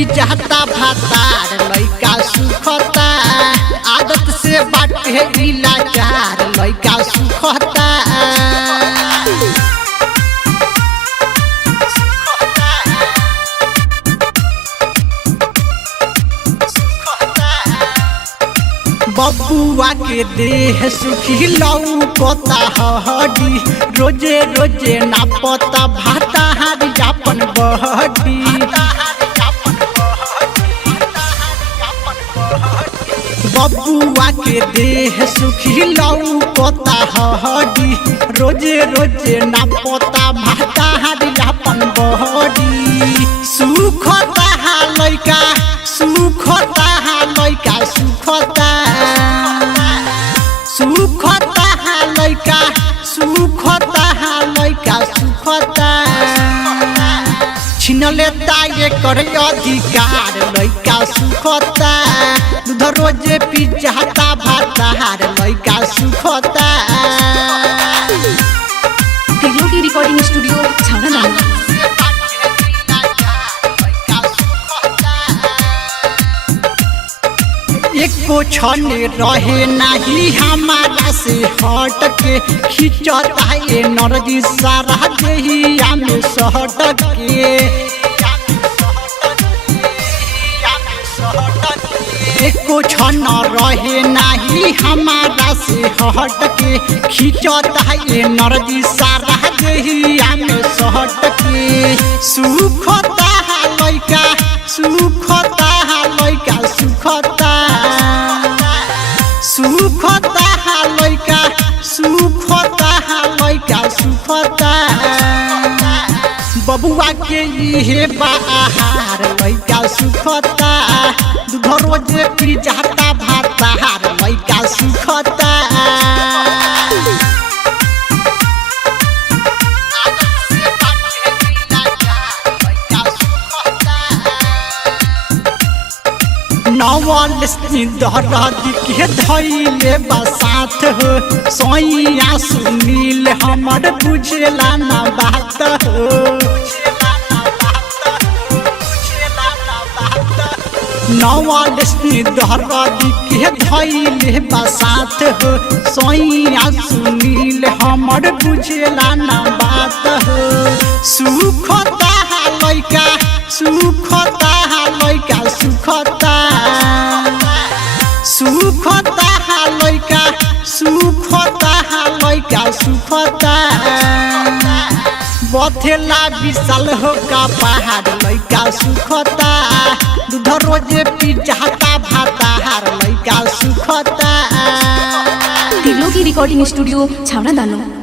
पी जाता भातार लइका सुखता आदत से बाटे इलाजार लइका सुखता बबुआ के देह सुखी लौकता हड्डी रोजे रोजे ना पता भाता हारी जापन बहड्डी बबुआ के देह सुखी लौकता हड्डी रोजे रोजे ना पता भाता हारी जापन बहड्डी सुखता लइका सुखता लइका सुखता सुखता लइका सुखता लइका सुखता छीन लेता ये करे अधिकार लइका सुखता दूध रोजे पी जाता भातार लइका सुखता। की रिकॉर्डिंग स्टूडियो छावड़ा एको क्षण रहे नहीं हमारा से हट के खिंचता ये नरजी सारा देहिया में सहट के एको क्षण रहे नहीं हमारा से हट के खिंचता ये नरजी सारा देहिया में सहट के सुखता लइका सुखता लइका सुखता सुखता लइका सुखता लइका सुखता बबुआ के इहे बाहर लइका सुखता दूध रोजे पी जाता भातार लइका सुखता। नवलक्ष्मी दर्द के धैले बसात हो सोइया सुनील हमर बुझेला ना बात हो नवलक्ष्मी दर्द के धैले बसात हो सोइया सुनील हमर बुझेला ना बात हो सुखता लइका सुखता लइका सुखता सुखता लइका सुखता लइका सुखता बथेला विशाल हो का पहाड़ लइका सुखता दूध रोजे पी जाता भातार लइका सुखता। की रिकॉर्डिंग स्टूडियो छावड़ा दानो।